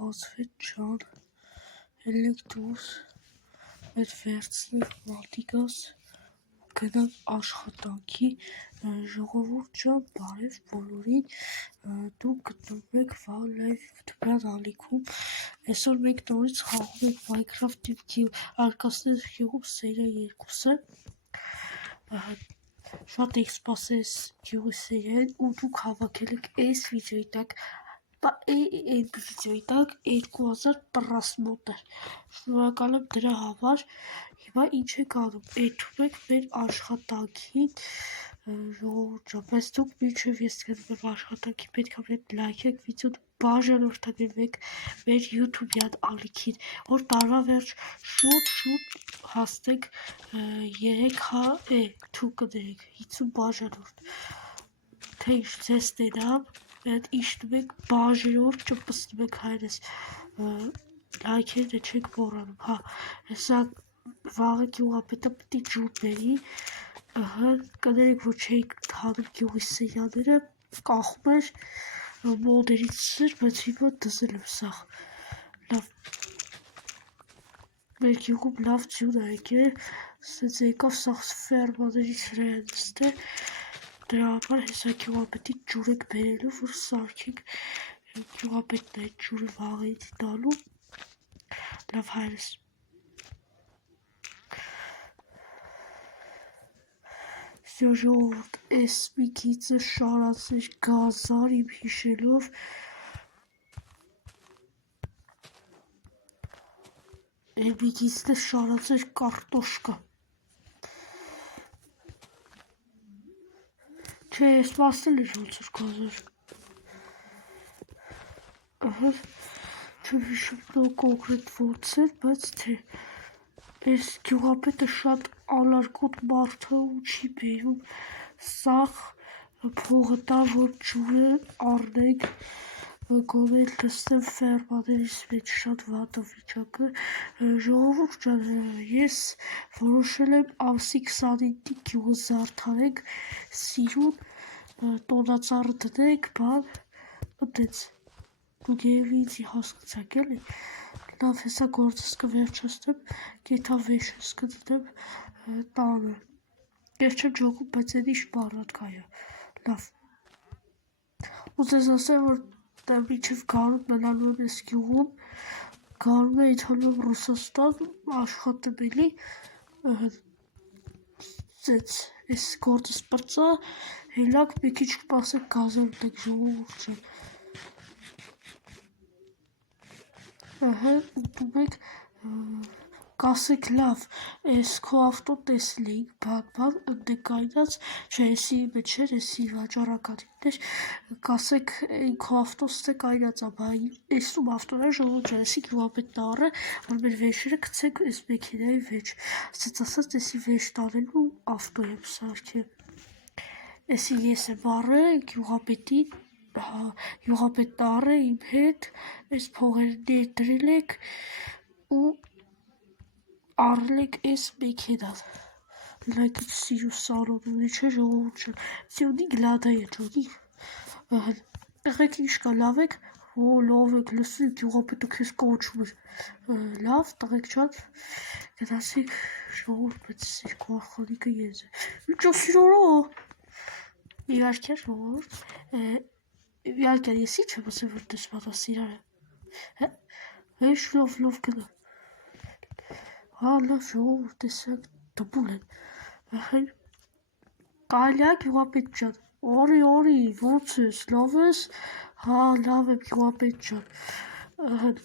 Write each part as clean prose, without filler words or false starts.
բացվեց ջան, ելեք դուրս, մեր վերցնենք մատիկաս ու գնանք աշխատանքի, ժողովուրդ ջան, բարև բոլորին, դուք գտնվում եք Wow Live YouTube-յան ալիքում, այսօր մենք նորից խաղում ենք Minecraft դեպքի արկածներ գյուղում սերիա 2-ը, շատ եք սպասել այս գյուղի սերիային ու դուք հավաքել եք այս վիդեոյի տակ, այդ վիդեոյի տակ 2000 պրասմոտ է, շնորհակալ եմ դրա համար, հիմա ինչ եք անում, էթում եք մեր աշխատանքին, ժողովուրդ ջան, բայց դուք մինչև ես գնամ աշխատանքի պետք է մեկ լայքեք վիդեոն, բաժանորդագրվեք մեր YouTube-յան ալիքին, որ տարվա վերջ շուտ հասնենք 3K կներեք 50 բաժանորդ, թե ինչ ձեզ տենամ, այդ իշտում եք բաժանորդ ճպստում եք հայրես, լայքերն չեք մոռանում, հեսա վաղը գյուղապետը պիտի ջուր բերի, կներեք, որ չէիք հանում գյուղի սերիաները, կախում էր մոդերից էր, բայց հիմա դզել եմ սաղ, լավ, մեր գյուղում լավ ձյուն է եկել, սենց եկավ սաղ ֆերմաներից հրայան նստել, դրա համար հեսա գյուղապետի ջուր եք բերելու, որ սարքենք, գյուղապետն այդ ջուրը վաղից տալու, լավ հայրս, ժողովուրդ, այս մի քիծը շարացեր գազար իմ հիշելով, այդ մի քիծը շարացեր կարտոշկա, չէ, ես մասել էր ոնց էր գազար, չեմ հիշում կոնկրետ ոնց էր, բայց թե, այս գյուղապետը շատ ալարկոտ մարդ է ու չի բերում, սաղ փողը տա, որ ջուրը առնենք, գոնե լսնեմ ֆերմաներից մեջ շատ վատ է վիճակը, ժողովուրդ ջան, ես որոշել եմ ամսի 29-ի գյուղը զարդարենք, սիրուն, տոնածառը դնենք, բան, ընդեց, դուք երևի ինձի հասկացաք էլի, լավ հեսա գործս կվերջացնեմ, կեթավեշս կդնեմ տանը, ես չեմ ջոկում, բայց էդ ինչ բառատկա է, լավ, ու ձեզ ասեմ, որ մինչև գարուն մնալու եմ ես գյուղում, գարուն է ընդհանում Ռուսաստան, աշխատեմ էլի, ձեզ ես գործս պրծա, հելակ մի քիչ կպասեք գազար ունեք ժողովուրդ ջան, ուտում եք, կասեք լավ, ես քո ավտո տեսել էինք, բան, ընդ է կայնած, չէ, եսի մեջ էր, եսի վաճառականին էր, կասեք քո ավտոսն է կայնած, ես ում ավտոն է ժողովուրդ ջան, եսի գյուղապետն առը, որ մեր վեշերը կցենք ես մեքենայի վեճ, ասեց ասած եսի վեճ տանելու ավտո եմ սարքել, եսի ես եմ առը գյուղապետն առը իմ հետ, ես փողերը ներդրել եք ու առել եք ես մեքենան, լայք իչ սիրու սարոն ունի չէ ժողովուրդ ջան, սիրունի գլադա է ջոնի, տղեք ինչ կա լավ եք, լավ եք լսում գյուղապետը քեզ կոչում էր, լավ տղեք ջան, գնացիք ժողովուրդ բայց երկու արխալիկը ես է, ինչո սիրորա, իվարկե ժողովուրդ, իվարկե ես ինչ եմ ասել որ դեսպատա սիրար է, հեշ լով գնա, լավ ժողովուրդ տեսակ դպուլ են, կայլյա գյուղապետ ջան, օրի, ոնց ես, լավ ես, լավ եմ գյուղապետ ջան,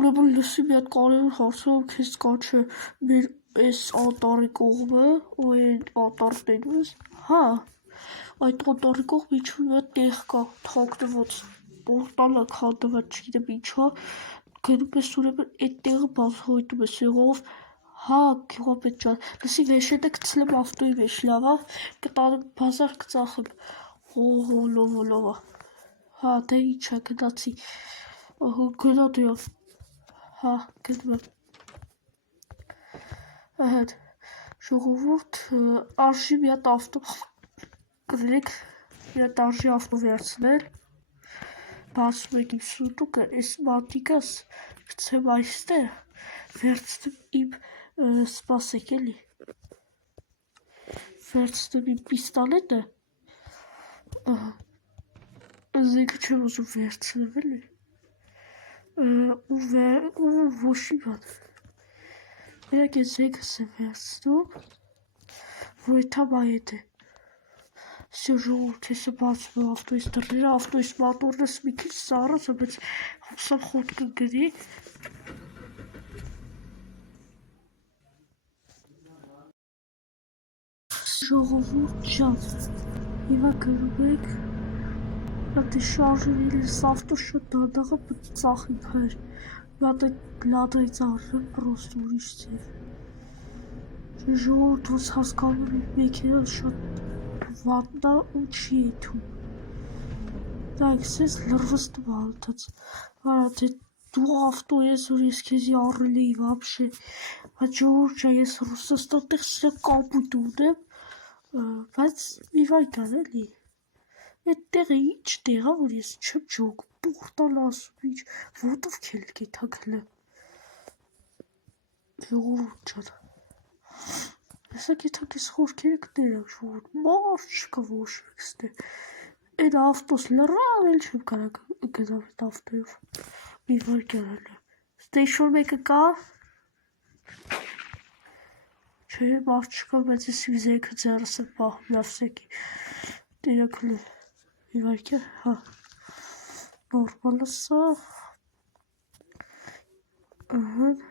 ուրեմն լսի մի հատ կարևոր հարց է, որ քեզ կանչե մեր այս անտառի կողմը, ու այն անտառն ես, այդ անտառի կողմ ինչ-որ մի հատ տեղ կա, թաքնված, պորտալ է քանդված, չգիտեմ ինչա, գնում ես ուրեմն այդ տեղը բացահայտում ես եղով, գյուղապետ ջան, լսի վեշենը գցել եմ ավտոյի մեջ, լավ է, կտանեմ բազար կծախեմ, լովա, դե ինչ է գնացի, գնա դու եմ, գնում եմ, ժողովուրդ, արժի մի հատ ավտո, կներեք, մի հատ արժի ավտո վերցնել, բացում եք իմ սունդուկը, այս մատիկս գցեմ այստեղ, վերցնեմ իմ սպասեք էլի, վերցնեմ իմ պիստոլետը, զենքը չեմ ուզում վերցնեմ էլի, ու ոչ մի բան, մենակ այս զենքս եմ վերցնում, որ եթա է, Всё ժողովուրդ, ես բացում եմ ավտոյիս դռները, ավտոյիս մատորնս մի քիչ սառած է, բայց հուսամ խոտ կգնի։ Ժողովուրդ ջան, հիմա գրում եք, հատ է շարժերից ավտո շատ դանդաղը ծախին հայր, հատ է լադայց առնեմ, պրոստ ուրիշ ձև։ Ժողովուրդ ոնց հասկանում եք մեքենան շատ վատնա ու չի եթում։ Դա եկսես լրվստում ալթաց, արա թե դու ավտո ես, որ ես քեզի առել էի վաբշե, բայց ժողովուրդ ջան, ես Ռուսաստան տեղ սրա կապույտ ունեմ, բայց մի վայկան էլի, այդ տեղը ինչ տեղ է, որ ես չեմ ջոգ, պուրտալ ասում ինչ, ոտով քել կեթակլը, ժողովուրդ ջան, Հեսա կեթակ ես խորքերը կտերակ ժողովուրդ, մարդ չկա ոչ մեկստե, այդ ավտոս լրավ էլ չեմ կարակ գնամ այդ ավտոյով, մի վարկյան հալը, ստեյշոր մեկը կա, չէ մարդ չկա, բայց ես մի զենքը ձերս եմ պահում, լավ սեկի, տերակ հլը, մի վարկյան, հա, նորմալ ասա, ըհն,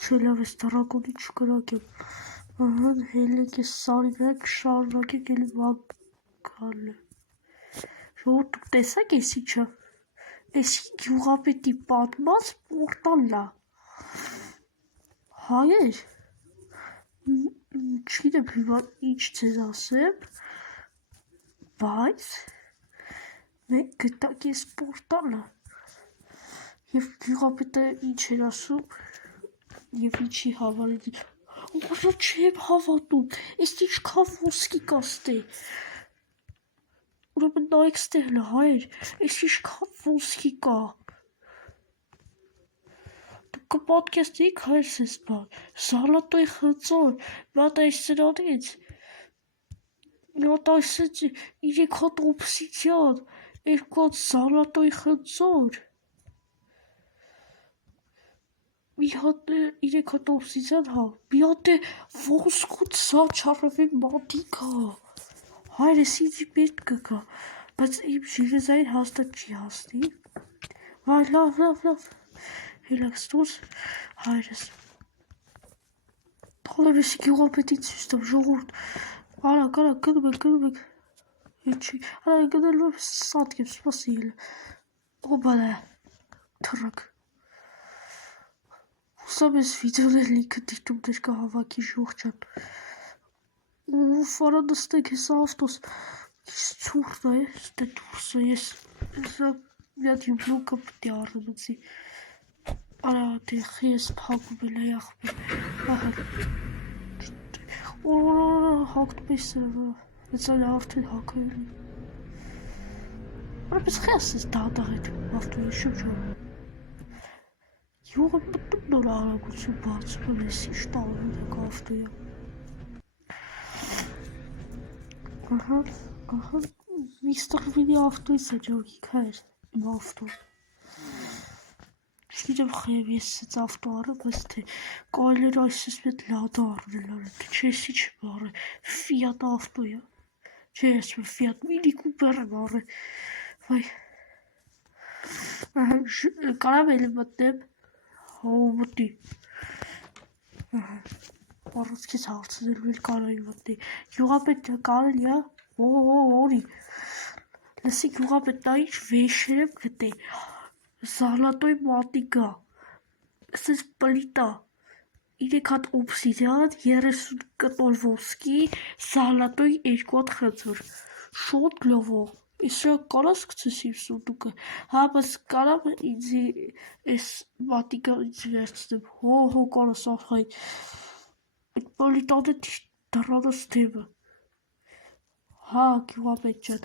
չէ լավ ես դարակոնի չկրակեմ, հելեք ես սարի վրա կշարունակեք էլի մագալը, ժողովուրդ դուք տեսակ ես ինչա, ես գյուղապետի պատմած պորտալա, հայեր, չգիտեմ հիմա ինչ ձեզ ասեմ, բայց մենք գտակ ես պորտալը, և գյուղապետը ինչ էր ասում, և ինչի հավարելի, ուղղա չեմ հավատում, ես ինչքան ոսկի կա ստե, ուրեմն նայեք ստեղն հայեր, ես ինչքան ոսկի կա, դուք կպատկեսնեիք հայերս ես բան, զալատոյ խնձոր, մատ այս սրանից, մատ այսից 3 հատ օբսիդիան, 2 հատ զալատոյ խնձոր, մի հատ 3 հատ օբսիդիան, հա, մի հատ է ոսկու ցաչարավի մատիկա, հայր ես ինձի պետք կգա, բայց իմ ժիրեզային հաստատ չի հասնի, վայ լավ, հելաքս դուս, հայրս, տալեմ եսի գյուղապետի ցույց տամ, ժողովուրդ, արագ, գնում եք, ինչի, արագ գնալու եմ սատկ եմ, սպասի ելը, օբալա, թռակ, Հուսամ ես վիդեոներ լիքը դիտումներ կհավաքի ժողջան, ու վարա նստենք ես ավտոս, ինչ ծուրն է, ստե դուրսը ես, միատ յուբլուկը պտի առնացի, արա դեղի ես պագում էլ է ախպի, հակտում ես ես այլ արդեն հակա էլի, արա պես խես ես դադաղ էդ ավտոյի շուրջան, Յուղը մտնում նոր արագություն բացում եմ, ես ինչ տալում եք ավտոյը, ահա, միստր վինի ավտոյից է ջոգիք հայր, իմ ավտո, չգիտեմ խև ես սեց ավտո առը, բայց թե կայլեր այսպես մետ լադա առնել արը, թե չես ինչ բարը, ֆիատ ավտոյը, չէ ես ֆիատ մինի կուպեր եմ առը, վայ, կարամ էլի մտնեմ, Հոմտի, առած քեզ հարցնելու էլ կարայի մտնի, գյուղապետ կարելի է, օրի, լսի գյուղապետ նա ինչ վեշեր եմ գտե, զալատոյ մատիկա, սես պլիտա, 3 հատ օբսիդիան, 30 կտոր ոսկի, զալատոյ 2 հատ խնձոր, շոտ լովո, Իսրա կարաս գցես իմ սունդուկը, հա, բայց կարամ ինձի ես մատիկը ինձ վերցնեմ, հո կարաս ախայն, այդ պալիտանը դրանաս թեմը, Հա, գյուղապետ ջան,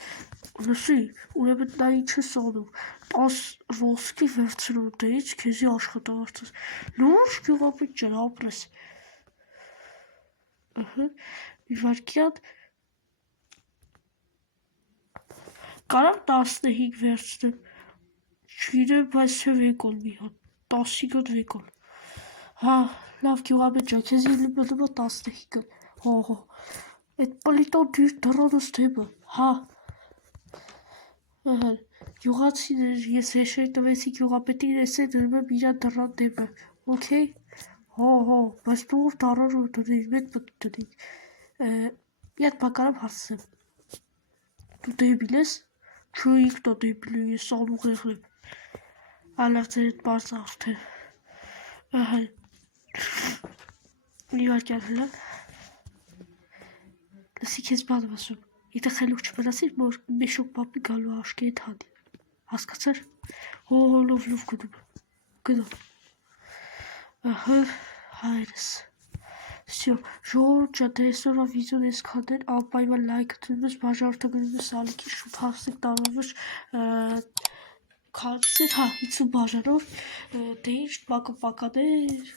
լսի, ուրեմն նա ինչ ես անում, 10 ոսկի վերցնում դեից, քեզի աշխատավարձս, լուրջ գյուղապետ ջան, ապրես, մի վարկյան, կարամ 15 վերցնեմ, չգիտեմ, բայց թե վեկոն մի հատ, 15-ըդ վեկոն, հա, լավ գյուղապետ ջան, քեզի մնում է 15-ըդ, հո, այդ պլիտոն դիր դրանս դեպը, հա, գյուղացիներ, ես հեշեր տվեցի գյուղապետին, ես է դրում եմ իրա դռան դեպը, օքեյ, հո, բայց դու դարարով դնիր, մեկ պտ դնիր, մի հատ բակարամ հարցնեմ, դու դեբիլ ես, չէ ինքն է դեբիլ է, ես անուղեղն եմ, ալավ ձեր էդ բարձ արդեն, մի վարկյան հլը, լսի քեզ բան եմ ասում, եթե խելուկ չմնացիր, որ մեշոկ պապի գալու աշկի հետ հանի, հասկացար, հո, լով գնում, հայրս, всё, ժողովուրդ ջան, դե այսօրվա վիդեոն այսքան էր, անպայման լայքը դնում ես, բաժանորդը գրում ես ալիքի, շուտ հասնենք տարվոր, քանիսեր, հա, 50 բաժանորդ, դե ինչ, պականեր,